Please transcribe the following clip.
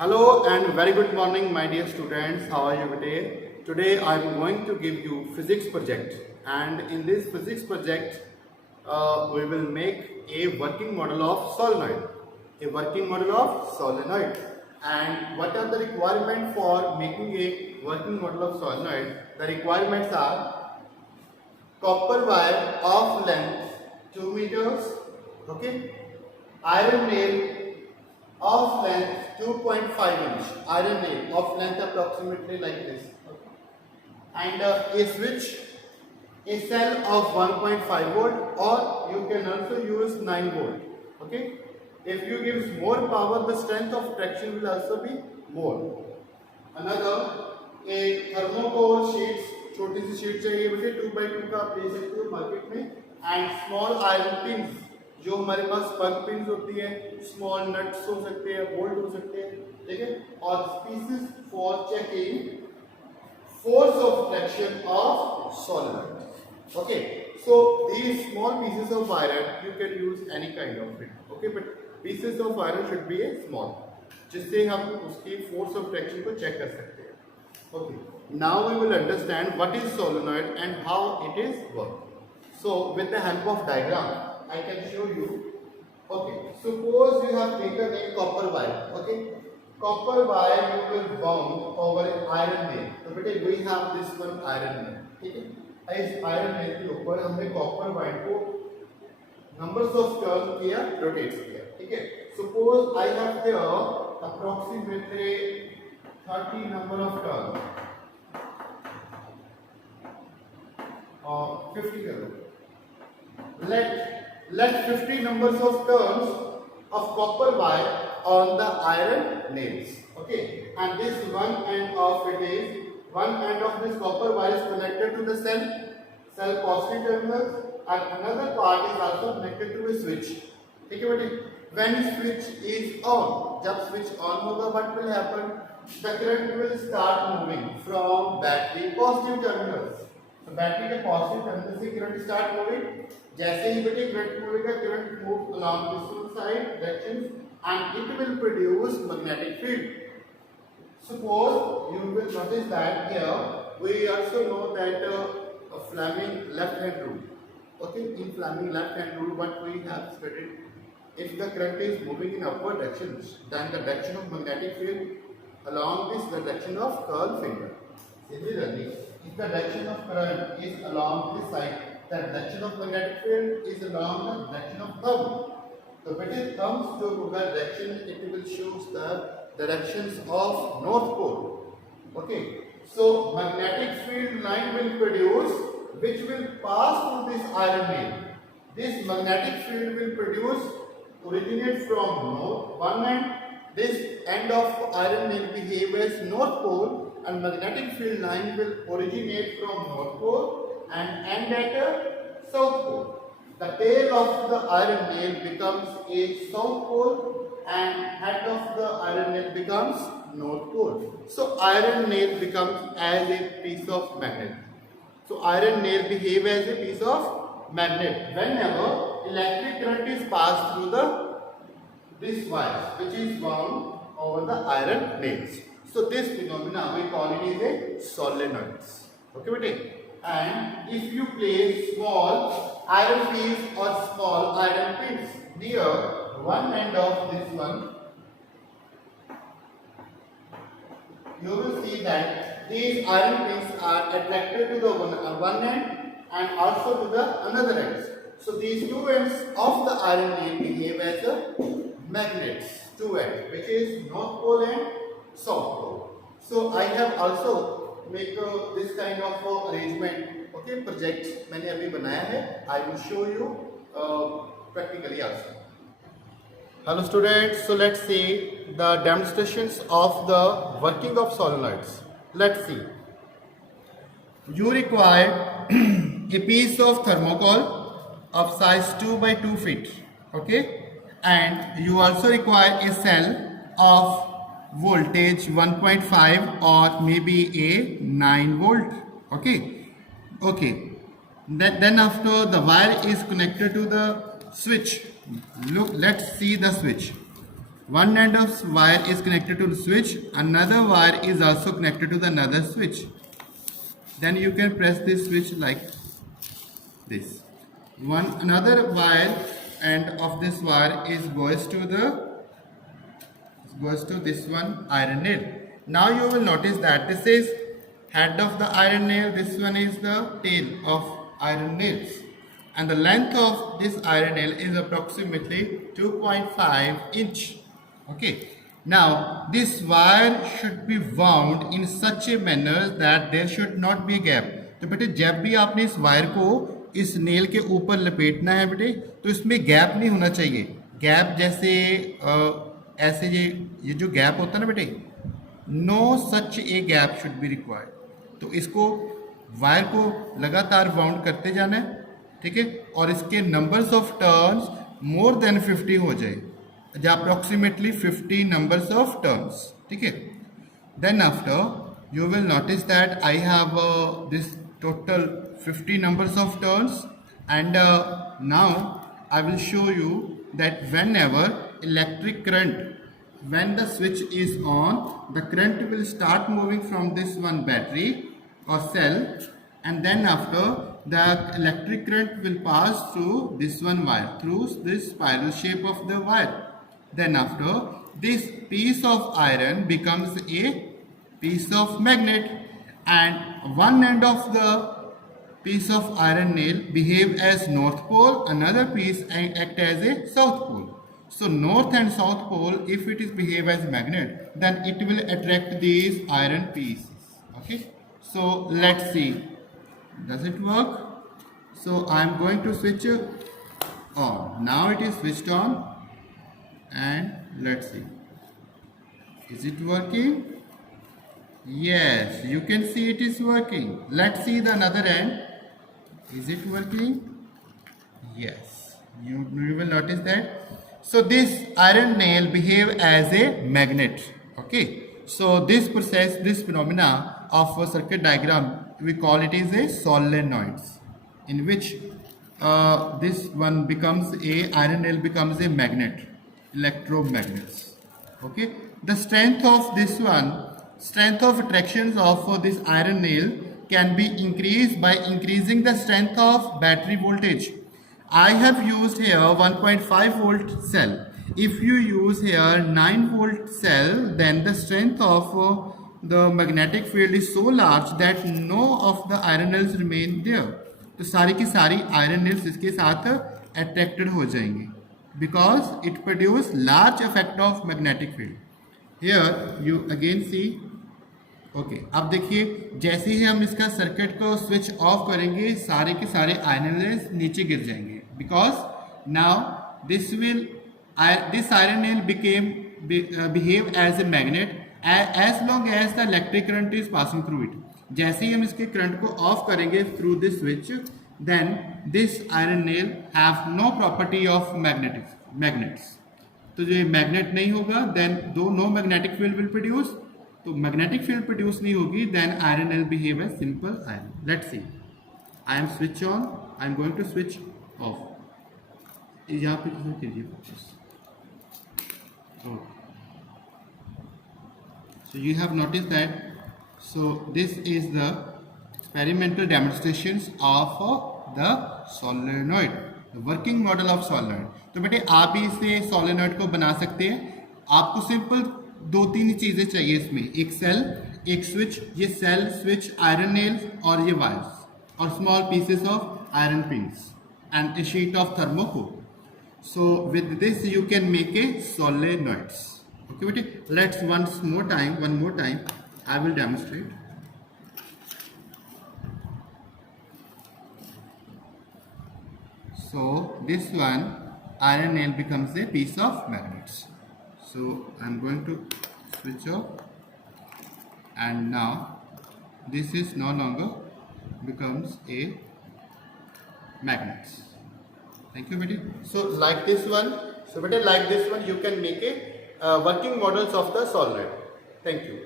Hello and very good morning, my dear students. How are you today? Today I am going to give you physics project, and in this physics project we will make a working model of solenoid. A working model of solenoid. And what are the requirements for making a working model of solenoid? The requirements are copper wire of length 2 meters, okay, iron nail of length 2.5 inch, iron nail of length approximately like this, okay, and a switch, a cell of 1.5 volt, or you can also use 9 volt, okay. If you give more power, the strength of traction will also be more. Another, a thermocol sheets, छोटी सी sheet चाहिए बेटे, 2x2 का आप ले सकते हो market में, and small iron pins, जो हमारे पास पग पिंस होती है, स्मॉल नट्स हो सकते हैं, बोल्ट हो सकते हैं, ठीक है, और pieces for checking force of traction of solenoid. Okay, so these small pieces of iron you can use any kind of it, okay, but pieces of iron should be a small, जिससे हम उसकी force of traction को check कर सकते हैं. Okay, now we will understand what is solenoid and how it is work. So with the help of diagram I can show you. Okay, suppose you have taken a copper wire, okay, copper wire you will bound over iron nail. तो बेटे we have this one iron nail, ठीक है, इस iron nail के ऊपर हमने copper wire को numbers of turn किया, rotate किया, ठीक है. Suppose I have here approximately 30 number of turn, or 50 करो. Let 50 numbers of turns of copper wire on the iron nails, okay, and this one end of it is, one end of this copper wire is connected to the cell positive terminals, and another part is also connected to a switch, ठीक है बेटे. When switch is on, जब switch on होगा, what will happen? The current will start moving from battery positive terminals. तो battery के positive terminal से current start moving. जैसे ही बेटे करंट मूवेगा, current move along this side direction and it will produce magnetic field. Suppose you will notice that here we also know that a Fleming left hand rule, okay, in Fleming left hand rule what we have studied, if the current is moving in upward directions, then the direction of magnetic field along this the direction of curl finger. Similarly, if the direction of current is along this side, the direction of magnetic field is along the direction of thumb. So when it comes to direction, it will show the directions of north pole. Okay, so magnetic field line will produce, which will pass through this iron nail. This magnetic field will produce, originate from north one end. This end of iron nail behave as north pole, and magnetic field line will originate from north pole and end at a south pole. The tail of the iron nail becomes a south pole and head of the iron nail becomes north pole. So iron nail becomes as a piece of magnet. So iron nail behave as a piece of magnet whenever electric current is passed through this wire, which is wound over the iron nails. So this phenomena we call it is a solenoid. Okay, bete? And if you place small iron pins or small iron pins near one end of this one, you will see that these iron pins are attracted to the one end and also to the another ends. So these two ends of the iron nail behave as a magnets, two ends, which is north pole and south pole. So I have also make this kind of arrangement, okay, project मैंने अभी बनाया है. I will show you practically also. Hello students, so let's see the demonstrations of the working of solenoids. Let's see. You require a piece of thermocol of size 2 by 2 feet, okay, and you also require a cell of voltage 1.5 or maybe a 9 volt, okay. Then after the wire is connected to the switch. Look, let's see the switch. One end of wire is connected to the switch, another wire is also connected to the another switch. Then you can press this switch like this. Another wire end of this wire is goes to this one iron nail. Now you will notice that this is head of the iron nail, this one is the tail of iron nails, and the length of this iron nail is approximately 2.5 inch. Okay, now this wire should be wound in such a manner that there should not be a gap. तो बेटे जब भी आपने इस wire को इस nail के ऊपर लपेटना है बेटे, तो इसमें गैप नहीं होना चाहिए. गैप जैसे ऐसे ये जो गैप होता है ना बेटे, no such a gap should be required. तो इसको वायर को लगातार वाउंड करते जाना है, ठीक है, और इसके numbers of turns more than 50 हो जाए, अप्रॉक्सीमेटली 50 नंबर्स ऑफ टर्न्स, ठीक है. Then after you will notice that I have this total 50 numbers of turns, and now I will show you that whenever electric current, when the switch is on, the current will start moving from this one battery or cell, and then after the electric current will pass through this one wire, through this spiral shape of the wire. Then after, this piece of iron becomes a piece of magnet, and one end of the piece of iron nail behave as north pole, another piece act as a south pole. So north and south pole, if it is behave as magnet, then it will attract these iron pieces. Okay, so let's see, does it work? So I am going to switch on. Now it is switched on, and let's see, is it working? Yes, you can see it is working. Let's see the another end. Is it working? Yes, you will notice that. So this iron nail behave as a magnet. Okay, so this process, this phenomena of a circuit diagram, we call it is a solenoids, in which this one becomes a iron nail becomes a magnet, electromagnets. Okay, the strength of this one, strength of attractions of this iron nail can be increased by increasing the strength of battery voltage. I have used here 1.5 volt cell. If you use here 9 volt cell, then the strength of the magnetic field is so large that no of the iron nails remain there. तो सारी की सारी iron nails इसके साथ attracted हो जाएंगे, because it produce large effect of magnetic field. Here you again see. Okay, अब देखिए जैसे ही हम इसका सर्किट को स्विच ऑफ करेंगे, सारे के सारे आयरन नेल्स नीचे गिर जाएंगे, because now this iron nail behave as a magnet as long as the electric current is passing through it. जैसे ही हम इसके करंट को ऑफ करेंगे through this switch, then this iron nail have no property of magnets. तो जो magnet नहीं होगा, then though no magnetic field will produce. तो मैग्नेटिक फील्ड प्रोड्यूस नहीं होगी, then iron nail behave as simple iron. Let's C, I am switch on, I am going to switch off. यहाँ पे कीजिए focus. So you have noticed that. So this is the experimental demonstrations of the solenoid, the working model of solenoid. तो बेटे आप भी इसे solenoid को बना सकते हैं. आपको सिंपल दो तीन चीजें चाहिए इसमें, एक सेल, एक स्विच. ये सेल, स्विच, आयरन नेल्स और ये वायर्स और small pieces of iron pins and A sheet of thermocol. So with this you can make a solenoids. Okay, बेटे, let's one more time I will demonstrate. So this one iron nail becomes a piece of magnets. So I'm going to switch off, and now this is no longer becomes a magnet. Thank you, beta. So like this one, you can make a working models of the solenoid. Thank you.